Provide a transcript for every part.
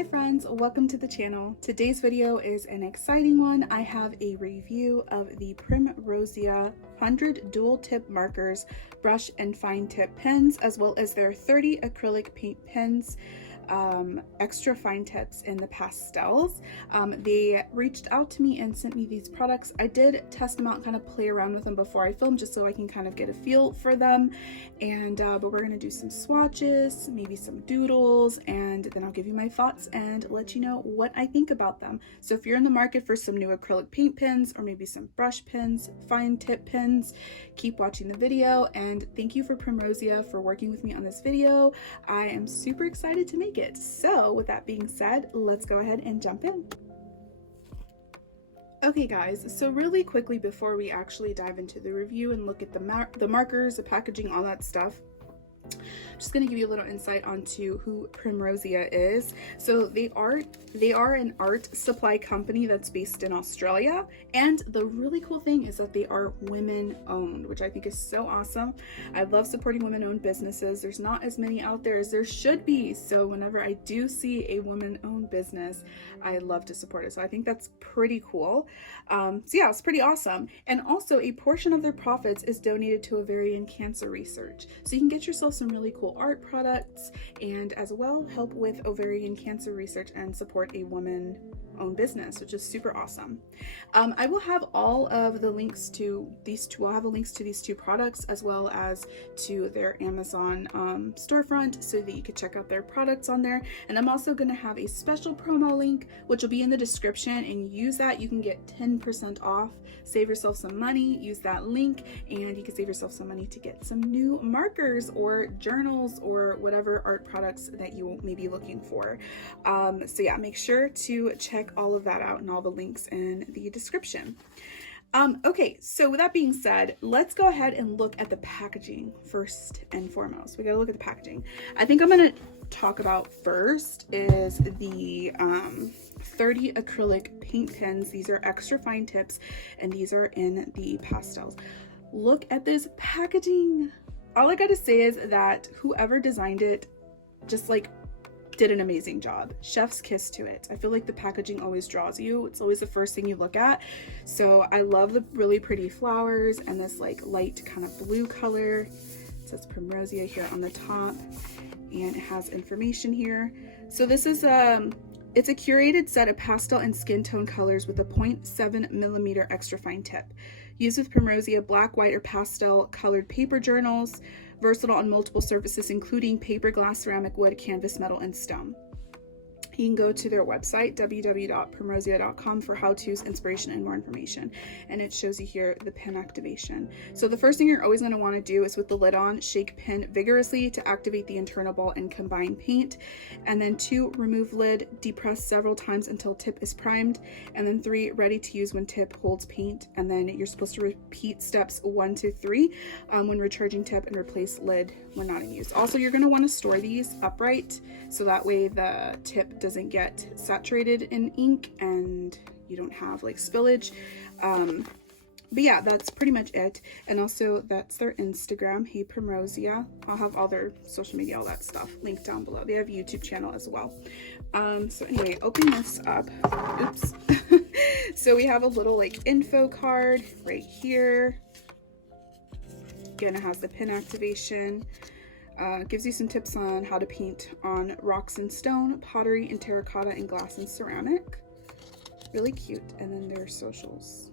Hi friends, welcome to the channel. Today's video is an exciting one. I have a review of the Primrosia 100 dual tip markers, brush and fine tip pens, as well as their 30 acrylic paint pens, extra fine tips in the pastels. They reached out to me and sent me these products. I did test them out, kind of play around with them before I filmed, just so I can kind of get a feel for them. And but we're gonna do some swatches, maybe some doodles, and then I'll give you my thoughts and let you know what I think about them. So if you're in the market for some new acrylic paint pens or maybe some brush pens, fine tip pens, keep watching the video. And thank you for Primrosia for working with me on this video. I am super excited to make it. So with that being said, let's go ahead and jump in. Okay guys, so really quickly before we actually dive into the review and look at the markers, the packaging, all that stuff, just going to give you a little insight onto who Primrosia is. So they are an art supply company that's based in Australia, and the really cool thing is that they are women owned, which I think is so awesome. I love supporting women owned businesses. There's not as many out there as there should be, so whenever I do see a woman owned business, I love to support it. So I think that's pretty cool. So yeah, it's pretty awesome. And also a portion of their profits is donated to ovarian cancer research, so you can get yourself some really cool art products and as well help with ovarian cancer research and support a woman owned business, which is super awesome. I will have all of the links to these two. I'll have the links to these two products as well as to their Amazon storefront, so that you can check out their products on there. And I'm also going to have a special promo link which will be in the description, and use that. You can get 10% off, save yourself some money. Use that link and you can save yourself some money to get some new markers or journals or whatever art products that you may be looking for. So yeah, make sure to check all of that out and all the links in the description. Okay, so with that being said, let's go ahead and look at the packaging first and foremost. We gotta look at the packaging. I think I'm gonna talk about first is the 30 acrylic paint pens. These are extra fine tips and these are in the pastels. Look at this packaging. All I gotta say is that whoever designed it just did an amazing job. Chef's kiss to it. I feel like the packaging always draws you. It's always the first thing you look at. So I love the really pretty flowers and this light kind of blue color. It says Primrosia here on the top, and it has information here. So this is it's a curated set of pastel and skin tone colors with a 0.7 millimeter extra fine tip. Used with Primrosia black, white, or pastel colored paper journals, versatile on multiple surfaces including paper, glass, ceramic, wood, canvas, metal, and stone. You can go to their website, www.primrosia.com, for how-tos, inspiration, and more information. And it shows you here the pen activation. So the first thing you're always going to want to do is, with the lid on, shake pen vigorously to activate the internal ball and combine paint. And then 2, remove lid, depress several times until tip is primed. And then 3, ready to use when tip holds paint. And then you're supposed to repeat steps 1 to 3 when recharging tip, and replace lid when not in use. Also, you're going to want to store these upright, so that way the tip doesn't get saturated in ink and you don't have spillage. But yeah, that's pretty much it. And also that's their Instagram, Hey Primrosia. I'll have all their social media, all that stuff linked down below. They have a YouTube channel as well. So anyway, open this up. Oops. So we have a little info card right here. Again, it has the pin activation. Gives you some tips on how to paint on rocks and stone, pottery and terracotta, and glass and ceramic. Really cute. And then their socials.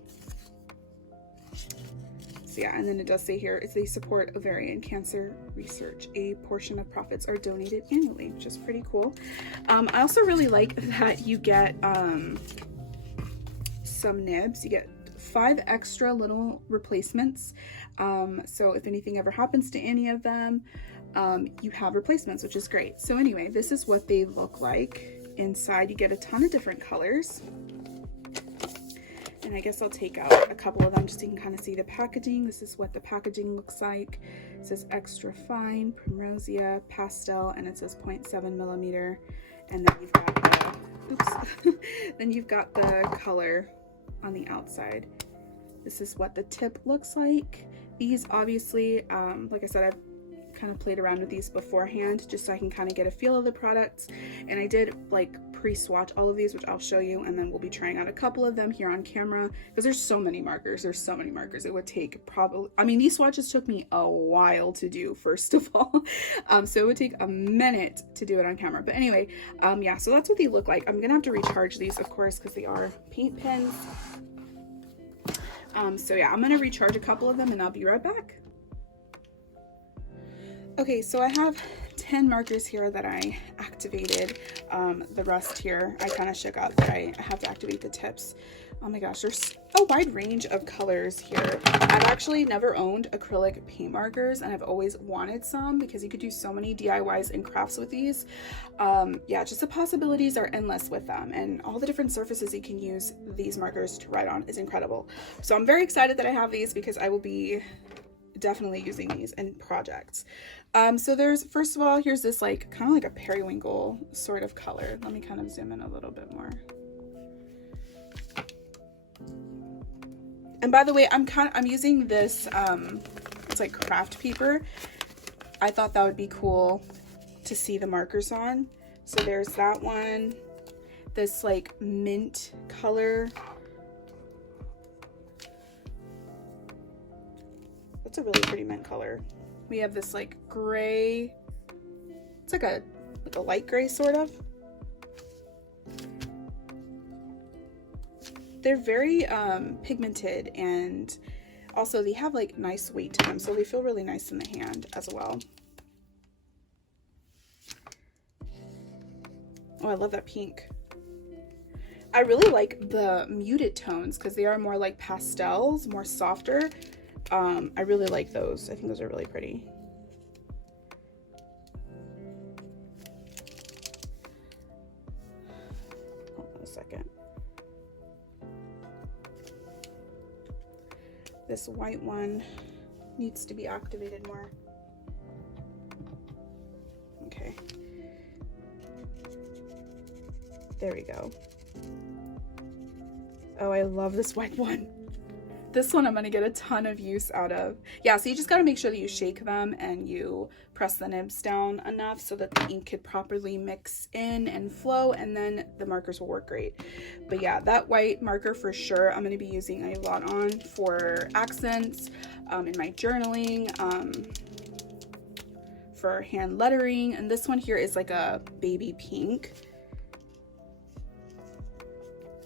So yeah, and then it does say here is they support ovarian cancer research. A portion of profits are donated annually, which is pretty cool. I also really like that you get some nibs. You get 5 extra little replacements. So if anything ever happens to any of them, you have replacements, which is great. So anyway, this is what they look like inside. You get a ton of different colors, and I guess I'll take out a couple of them just so you can kind of see the packaging. This is what the packaging looks like. It says extra fine, Primrosia, pastel, and it says 0.7 millimeter. And then you've got the, oops, then you've got the color on the outside. This is what the tip looks like. These obviously, like I said, I've kind of played around with these beforehand just so I can kind of get a feel of the products. And I did like pre-swatch all of these, which I'll show you, and then we'll be trying out a couple of them here on camera because there's so many markers. There's so many markers. It would take probably, I mean, these swatches took me a while to do, first of all. So it would take a minute to do it on camera. But anyway, yeah, so that's what they look like. I'm gonna have to recharge these, of course, because they are paint pens. So yeah, I'm gonna recharge a couple of them and I'll be right back. Okay, so I have 10 markers here that I activated. The rest here I kind of shook up, but I have to activate the tips. Oh my gosh, there's a wide range of colors here. I've actually never owned acrylic paint markers, and I've always wanted some because you could do so many DIYs and crafts with these. Yeah, just the possibilities are endless with them, and all the different surfaces you can use these markers to write on is incredible. So I'm very excited that I have these because I will be definitely using these in projects. So there's, first of all, here's this like kind of like a periwinkle sort of color. Let me kind of zoom in a little bit more. And by the way, I'm using this it's like craft paper. I thought that would be cool to see the markers on. So there's that one, this like mint color. That's a really pretty mint color. We have this like gray, it's like a light gray sort of. They're very pigmented, and also they have like nice weight to them, so they feel really nice in the hand as well. Oh, I love that pink. I really like the muted tones because they are more like pastels, more softer. I really like those. I think those are really pretty. Hold on a second. This white one needs to be activated more. Okay. There we go. Oh, I love this white one. This one I'm going to get a ton of use out of. Yeah, so you just got to make sure that you shake them and you press the nibs down enough so that the ink could properly mix in and flow, and then the markers will work great. But yeah, that white marker for sure I'm going to be using a lot on for accents, in my journaling, for hand lettering. And this one here is like a baby pink.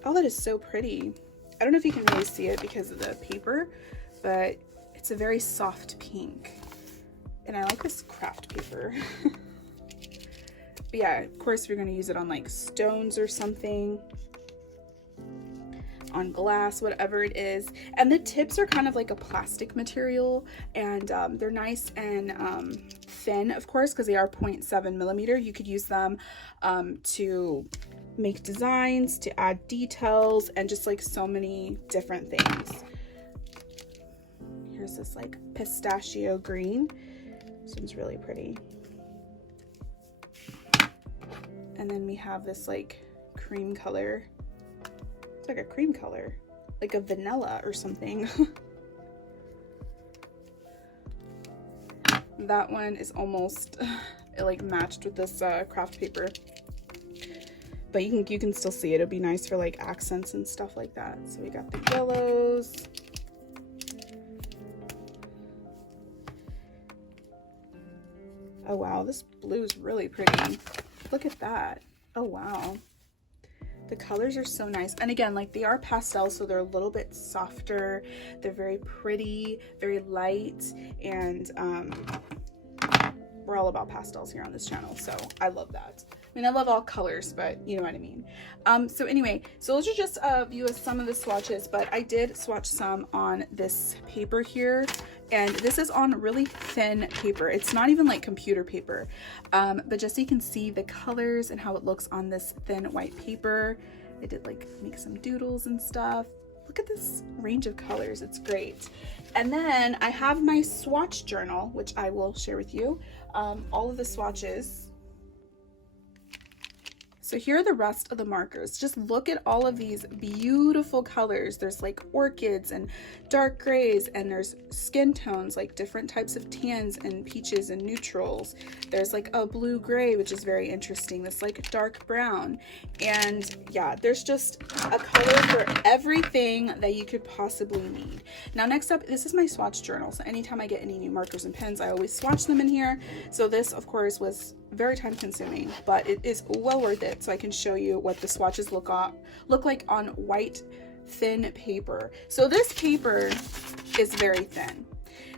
Oh, that is so pretty. I don't know if you can really see it because of the paper, but it's a very soft pink. And I like this craft paper. But yeah, of course, we're gonna use it on like stones or something, on glass, whatever it is. And the tips are kind of like a plastic material, and they're nice and thin, of course, because they are 0.7 millimeter. You could use them to make designs, to add details, and just like so many different things. Here's this like pistachio green. This one's really pretty. And then we have this like cream color. It's like a cream color, like a vanilla or something. That one is almost it like matched with this craft paper. But you can still see it. It'll be nice for like accents and stuff like that. So we got the yellows. Oh wow, this blue is really pretty. Look at that. Oh wow. The colors are so nice. And again, like they are pastels, so they're a little bit softer. They're very pretty, very light, and we're all about pastels here on this channel, so I love that. I mean, I love all colors, but you know what I mean. So anyway, so those are just a view of some of the swatches, but I did swatch some on this paper here, and this is on really thin paper. It's not even like computer paper, but just so you can see the colors and how it looks on this thin white paper. I did like make some doodles and stuff. Look at this range of colors, it's great. And then I have my swatch journal, which I will share with you. All of the swatches. So here are the rest of the markers. Just look at all of these beautiful colors. There's like orchids and dark grays, and there's skin tones, like different types of tans and peaches and neutrals. There's like a blue gray, which is very interesting. This like dark brown. And yeah, there's just a color for everything that you could possibly need. Now next up, this is my swatch journal. So anytime I get any new markers and pens, I always swatch them in here. So this of course was very time consuming, but it is well worth it. So I can show you what the swatches look like on white thin paper. So this paper is very thin.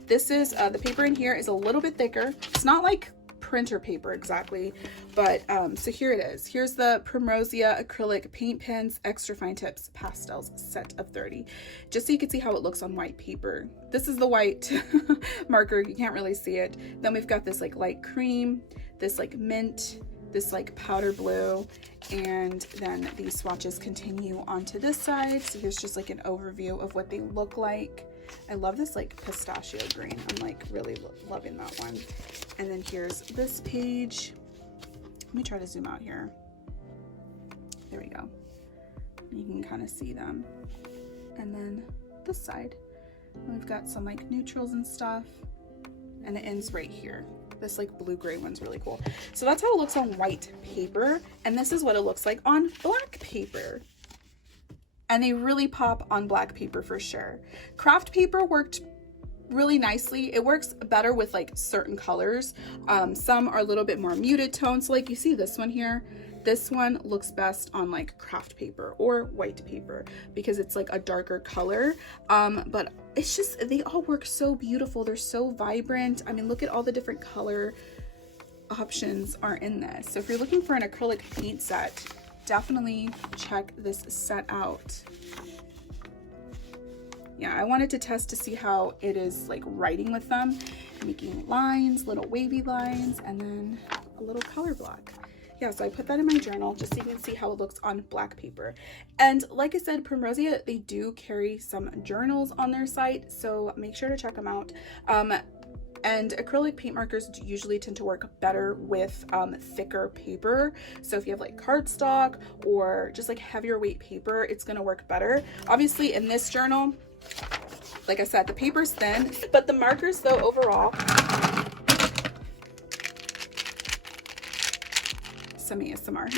This is the paper in here is a little bit thicker. It's not like printer paper exactly, but so here it is. Here's the Primrosia acrylic paint pens, extra fine tips, pastels, set of 30, just so you can see how it looks on white paper. This is the white marker, you can't really see it. Then we've got this like light cream, this like mint, this like powder blue, and then these swatches continue onto this side. So here's just like an overview of what they look like. I love this like pistachio green. I'm like really loving that one. And then here's this page. Let me try to zoom out here. There we go. You can kind of see them. And then this side, we've got some like neutrals and stuff, and it ends right here. This like blue gray one's really cool. So that's how it looks on white paper, and this is what it looks like on black paper. And they really pop on black paper for sure. Craft paper worked really nicely. It works better with like certain colors. Some are a little bit more muted tones. So like you see this one here. This one looks best on like craft paper or white paper because it's like a darker color. But it's just, they all work so beautiful. They're so vibrant. I mean, look at all the different color options are in this. So if you're looking for an acrylic paint set, definitely check this set out. Yeah, I wanted to test to see how it is like writing with them, making lines, little wavy lines, and then a little color block. Yeah, so I put that in my journal just so you can see how it looks on black paper. And like I said, Primrosia, they do carry some journals on their site, so make sure to check them out. And acrylic paint markers usually tend to work better with thicker paper. So if you have like cardstock or just like heavier weight paper, it's gonna work better. Obviously in this journal, like I said, the paper's thin, but the markers though overall, ASMR.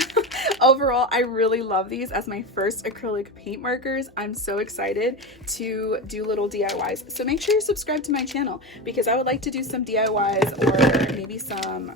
Overall, I really love these as my first acrylic paint markers. I'm so excited to do little DIYs. So make sure you're subscribed to my channel because I would like to do some DIYs or maybe some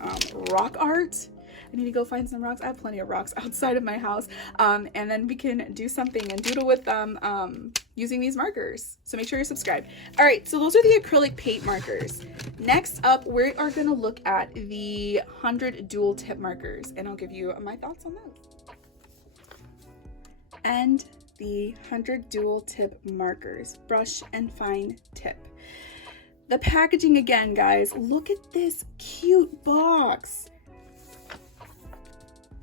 rock art. I need to go find some rocks. I have plenty of rocks outside of my house. And then we can do something and doodle with them using these markers. So make sure you're subscribed. All right, so those are the acrylic paint markers. Next up, we are gonna look at the 100 dual tip markers, and I'll give you my thoughts on those. And the 100 dual tip markers, brush and fine tip. The packaging again, guys, look at this cute box.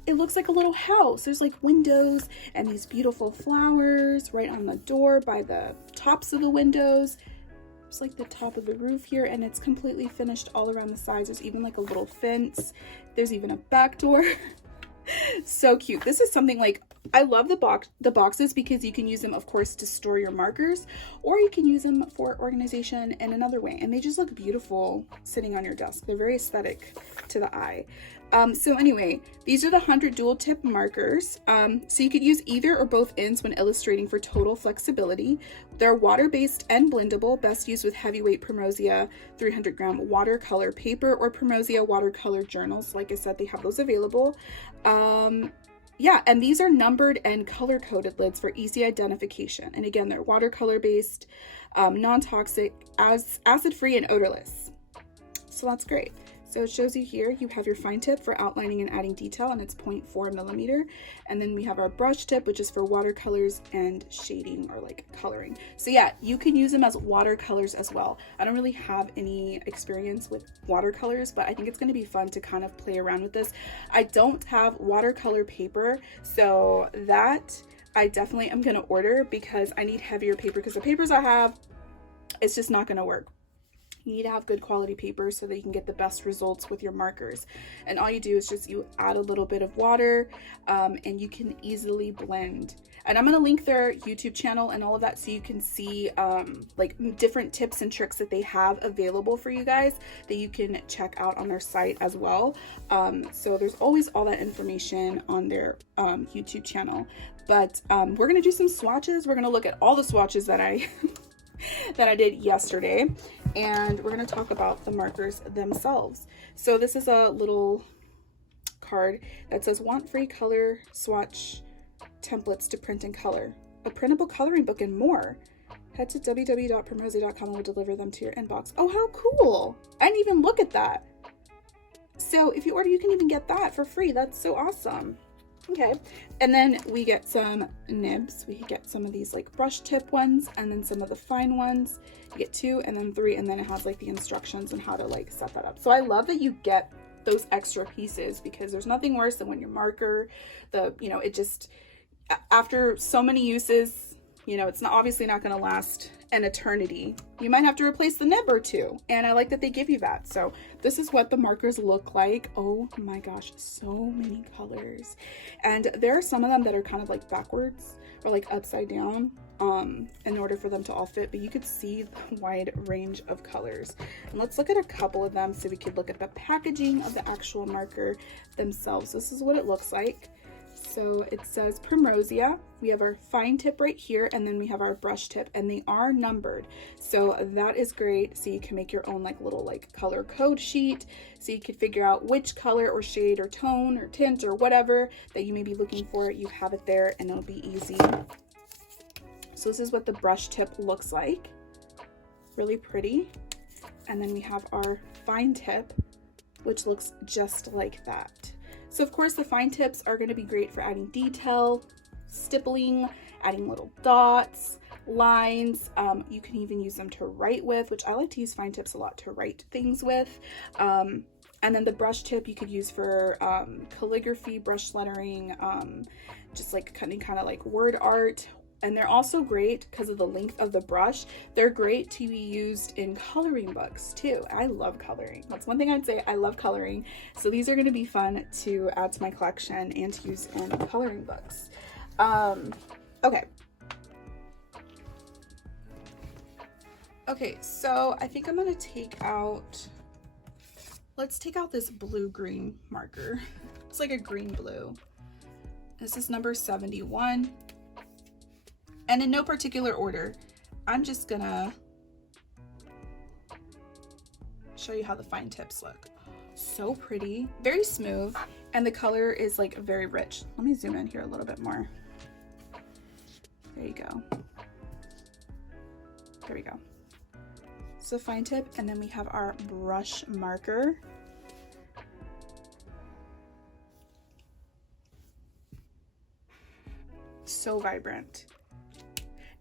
It looks like a little house. There's like windows and these beautiful flowers right on the door by the tops of the windows. It's like the top of the roof here, and it's completely finished all around the sides. There's even like a little fence. There's even a back door. So cute. This is something like, I love the boxes because you can use them, of course, to store your markers, or you can use them for organization in another way, and they just look beautiful sitting on your desk. They're very aesthetic to the eye. So anyway, these are the 100 dual tip markers. So you could use either or both ends when illustrating for total flexibility. They're water-based and blendable, best used with heavyweight Primrosia 300-gram watercolor paper or Primrosia watercolor journals. Like I said, they have those available. Yeah, and these are numbered and color-coded lids for easy identification. And again, they're watercolor-based, non-toxic, acid-free, and odorless. So that's great. So it shows you here, you have your fine tip for outlining and adding detail, and it's 0.4 millimeter. And then we have our brush tip, which is for watercolors and shading or like coloring. So yeah, you can use them as watercolors as well. I don't really have any experience with watercolors, but I think it's going to be fun to kind of play around with this. I don't have watercolor paper, so that I definitely am going to order because I need heavier paper, because the papers I have, it's just not going to work. You need to have good quality paper so that you can get the best results with your markers. And all you do is just you add a little bit of water, and you can easily blend. And I'm going to link their YouTube channel and all of that so you can see like different tips and tricks that they have available for you guys that you can check out on their site as well. So there's always all that information on their YouTube channel. But we're going to do some swatches. We're going to look at all the swatches that I that I did yesterday, and we're going to talk about the markers themselves. So this is a little card that says want free color swatch templates to print and color, a printable coloring book, and more. Head to www.primrosia.com and we'll deliver them to your inbox. Oh, how cool. I didn't even look at that. So if you order, you can even get that for free. That's so awesome. Okay, and then we get some nibs. We get some of these like brush tip ones, and then some of the fine ones. You get 2 and then 3, and then it has like the instructions on how to like set that up. So I love that you get those extra pieces, because there's nothing worse than when your marker, it just, after so many uses, it's not obviously not going to last an eternity. You might have to replace the nib or 2, and I like that they give you that. So this is what the markers look like. Oh my gosh, so many colors. And there are some of them that are kind of like backwards or like upside down in order for them to all fit, but you could see the wide range of colors. And let's look at a couple of them so we could look at the packaging of the actual marker themselves. This is what it looks like. So it says Primrosia. We have our fine tip right here, and then we have our brush tip, and they are numbered. So that is great. So you can make your own like little like color code sheet. So you could figure out which color or shade or tone or tint or whatever that you may be looking for. You have it there and it'll be easy. So this is what the brush tip looks like. Really pretty. And then we have our fine tip, which looks just like that. So of course the fine tips are going to be great for adding detail, stippling, adding little dots, lines. You can even use them to write with, which I like to use fine tips a lot to write things with. And then the brush tip you could use for calligraphy, brush lettering, just like kind of like word art. And they're also great because of the length of the brush. They're great to be used in coloring books too. I love coloring. That's one thing I'd say. I love coloring. So these are going to be fun to add to my collection and to use in coloring books. Okay. Okay, so I think I'm going to take out, let's take out this blue-green marker. It's like a green-blue. This is number 71. And in no particular order, I'm just gonna show you how the fine tips look. So pretty, very smooth, and the color is like very rich. Let me zoom in here a little bit more. There you go. There we go. So fine tip, and then we have our brush marker. So vibrant.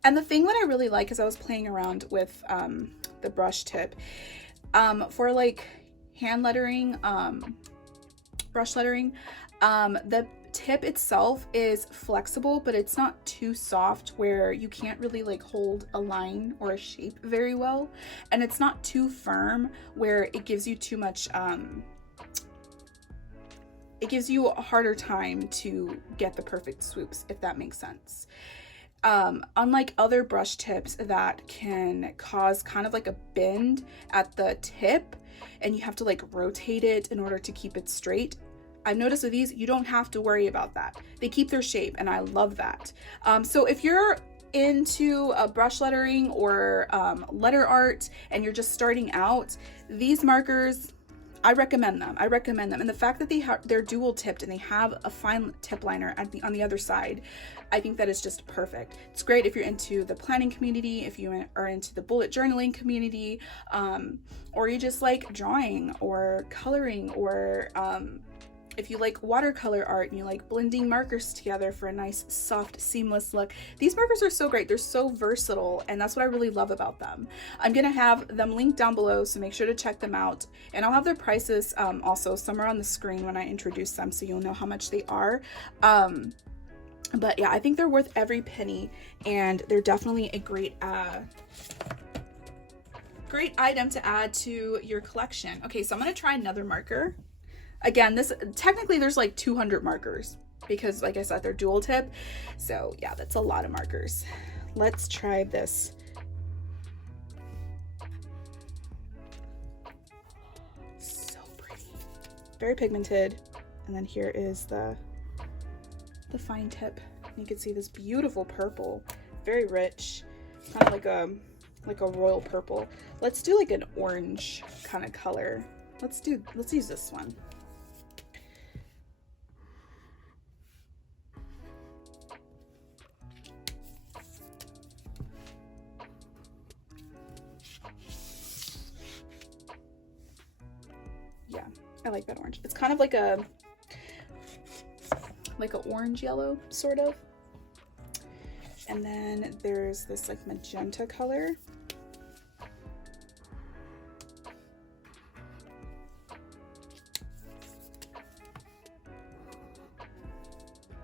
And the thing that I really like is I was playing around with the brush tip for like hand lettering, brush lettering. The tip itself is flexible, but it's not too soft where you can't really like hold a line or a shape very well. And it's not too firm where it gives you too much, it gives you a harder time to get the perfect swoops, if that makes sense. Unlike other brush tips that can cause kind of like a bend at the tip and you have to like rotate it in order to keep it straight, I've noticed with these, you don't have to worry about that. They keep their shape, and I love that. So if you're into brush lettering or letter art and you're just starting out, these markers, I recommend them. I recommend them. And the fact that they're dual tipped and they have a fine tip liner on the other side, I think that is just perfect. It's great if you're into the planning community, if you are into the bullet journaling community, or you just like drawing or coloring, or if you like watercolor art and you like blending markers together for a nice, soft, seamless look. These markers are so great. They're so versatile, and that's what I really love about them. I'm going to have them linked down below, so make sure to check them out. And I'll have their prices also somewhere on the screen when I introduce them, so you'll know how much they are. But yeah, I think they're worth every penny, and they're definitely a great great item to add to your collection. Okay, so I'm gonna try another marker. Again, this technically there's like 200 markers because like I said, they're dual tip. So yeah, that's a lot of markers. Let's try this. So pretty. Very pigmented. And then here is the fine tip. You can see this beautiful purple, very rich, kind of like a royal purple. Let's do like an orange kind of color. Let's use this one. Yeah, I like that orange. It's kind of like a orange yellow sort of. And then there's this like magenta color.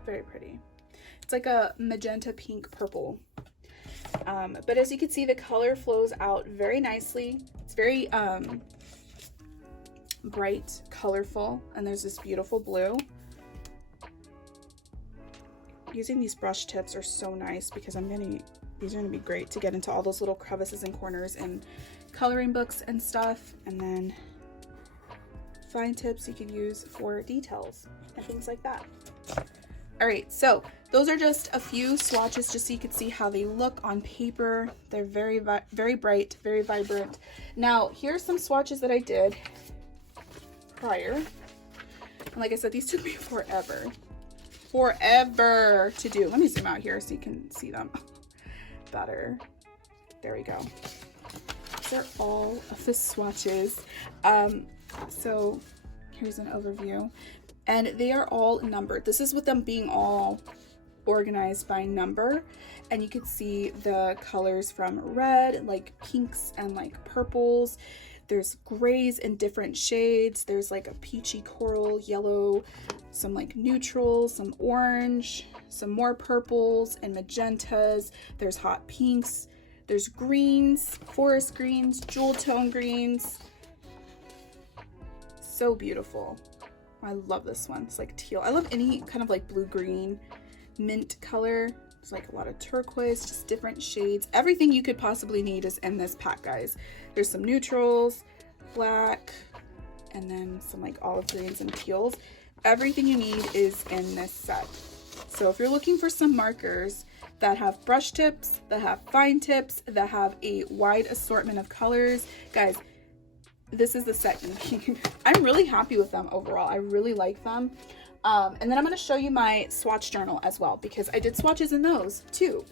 Very pretty. It's like a magenta pink purple. But as you can see, the color flows out very nicely. It's very bright, colorful, and there's this beautiful blue. Using these brush tips are so nice because these are gonna be great to get into all those little crevices and corners in coloring books and stuff. And then fine tips you could use for details and things like that. All right, so those are just a few swatches just so you can see how they look on paper. They're very bright, very vibrant. Now, here's some swatches that I did prior. And like I said, these took me forever to do. Let me zoom out here so you can see them better. There we go. These are all of the swatches. So here's an overview. And they are all numbered. This is with them being all organized by number. And you can see the colors from red, like pinks and like purples. There's grays in different shades. There's like a peachy coral, yellow, some like neutrals, some orange, some more purples and magentas. There's hot pinks. There's greens, forest greens, jewel tone greens. So beautiful. I love this one. It's like teal. I love any kind of like blue-green mint color. It's like a lot of turquoise, just different shades. Everything you could possibly need is in this pack, guys. There's some neutrals, black, and then some like olive greens and teals. Everything you need is in this set. So if you're looking for some markers that have brush tips, that have fine tips, that have a wide assortment of colors, guys, this is the set you need. I'm really happy with them overall. I really like them. And then I'm going to show you my swatch journal as well, because I did swatches in those too,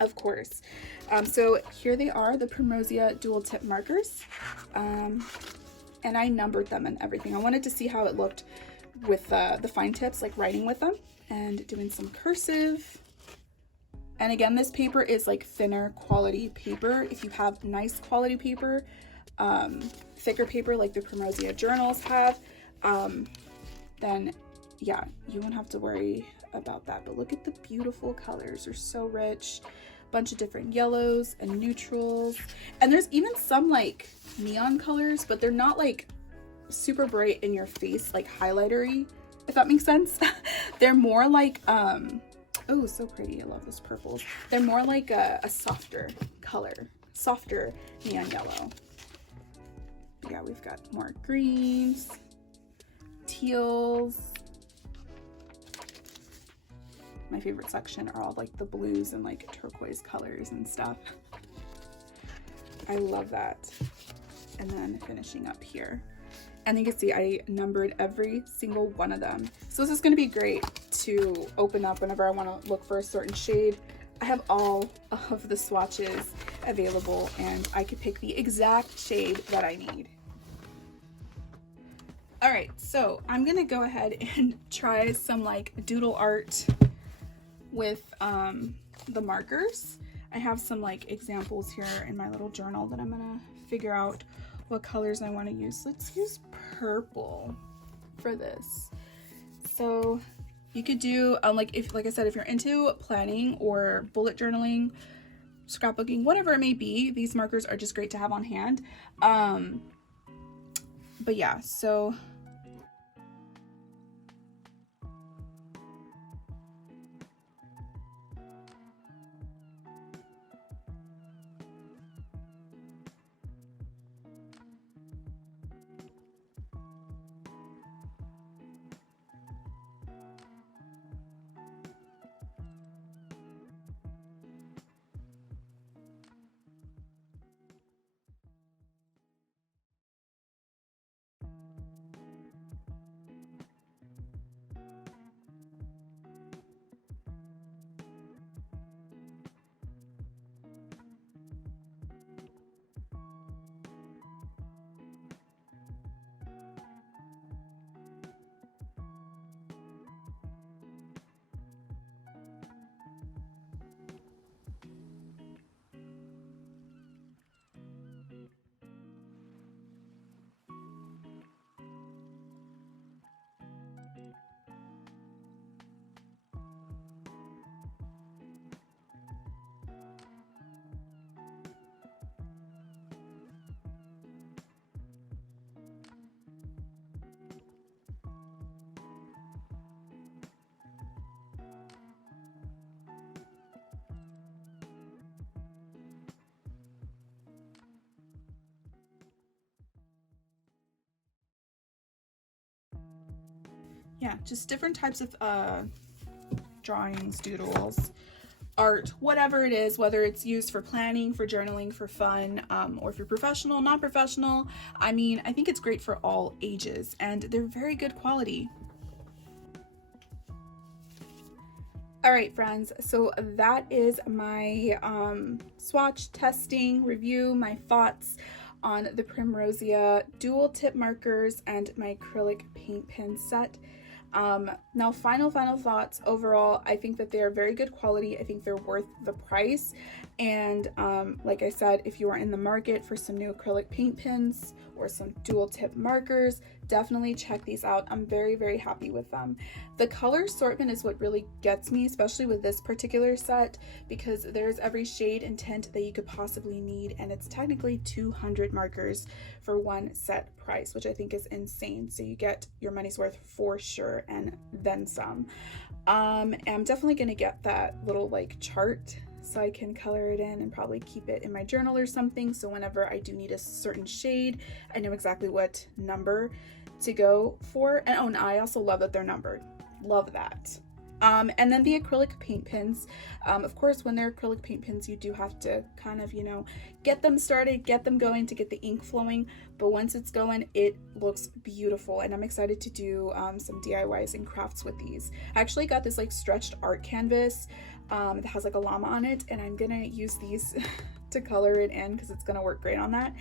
of course. So here they are, the Primrosia dual tip markers. And I numbered them and everything. I wanted to see how it looked with the fine tips, like writing with them and doing some cursive. And again, this paper is like thinner quality paper. If you have nice quality paper, thicker paper like the Primrosia journals have, then yeah, you won't have to worry about that. But look at the beautiful colors. They're so rich. Bunch of different yellows and neutrals. And there's even some like neon colors, but they're not like super bright in your face, like highlightery, if that makes sense. They're more like, oh, so pretty. I love those purples. They're more like a softer color, softer neon yellow. But yeah, we've got more greens, teals. My favorite section are all like the blues and like turquoise colors and stuff. I love that. And then finishing up here. And you can see I numbered every single one of them. So this is going to be great to open up whenever I want to look for a certain shade. I have all of the swatches available and I could pick the exact shade that I need. All right, so I'm going to go ahead and try some like doodle art with the markers. I have some like examples here in my little journal that I'm gonna figure out what colors I want to use. Let's use purple for this. So you could do like I said, if you're into planning or bullet journaling, scrapbooking, whatever it may be. These markers are just great to have on hand. But yeah, so yeah, just different types of drawings, doodles, art, whatever it is, whether it's used for planning, for journaling, for fun, or if you're professional, non-professional. I mean, I think it's great for all ages, and they're very good quality. All right, friends, so that is my swatch testing review, my thoughts on the Primrosia dual tip markers and my acrylic paint pen set. Now final thoughts. Overall, I think that they are very good quality. I think they're worth the price. And like I said, if you are in the market for some new acrylic paint pens or some dual tip markers, definitely check these out. I'm very happy with them. The color assortment is what really gets me, especially with this particular set, because there's every shade and tint that you could possibly need, and it's technically 200 markers for one set price, which I think is insane. So you get your money's worth for sure, and then some. I'm definitely gonna get that little like chart so I can color it in and probably keep it in my journal or something, so whenever I do need a certain shade, I know exactly what number to go for. And oh, and I also love that they're numbered. Love that. And then the acrylic paint pens. Of course, when they're acrylic paint pens, you do have to kind of, you know, get them started, get them going to get the ink flowing. But once it's going, it looks beautiful. And I'm excited to do some DIYs and crafts with these. I actually got this like stretched art canvas that has like a llama on it, and I'm gonna use these to color it in because it's gonna work great on that.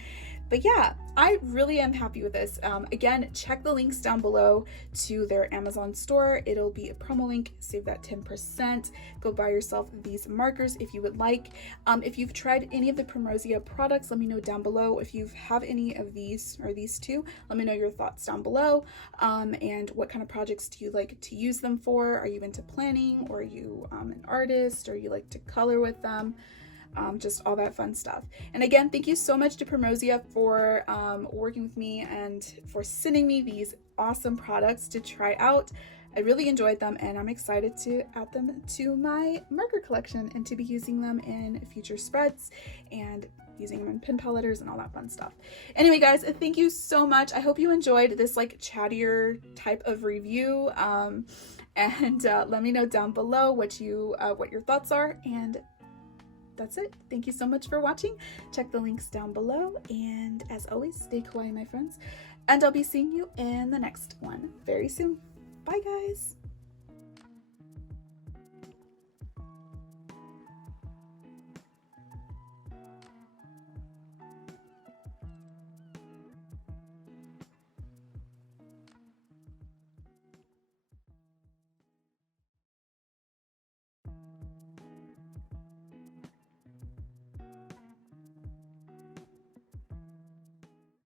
But yeah, I really am happy with this. Again, check the links down below to their Amazon store. It'll be a promo link, save that 10%. Go buy yourself these markers if you would like. If you've tried any of the Primrosia products, let me know down below. If you have any of these or these two, let me know your thoughts down below. And what kind of projects do you like to use them for? Are you into planning, or are you an artist, or you like to color with them? Just all that fun stuff. And again, thank you so much to Primrosia for working with me and for sending me these awesome products to try out. I really enjoyed them, and I'm excited to add them to my marker collection and to be using them in future spreads and using them in pen paleters and all that fun stuff. Anyway, guys, thank you so much. I hope you enjoyed this like chattier type of review. And let me know down below what your thoughts are, and that's it. Thank you so much for watching. Check the links down below, and as always, stay kawaii, my friends, and I'll be seeing you in the next one very soon. Bye, guys.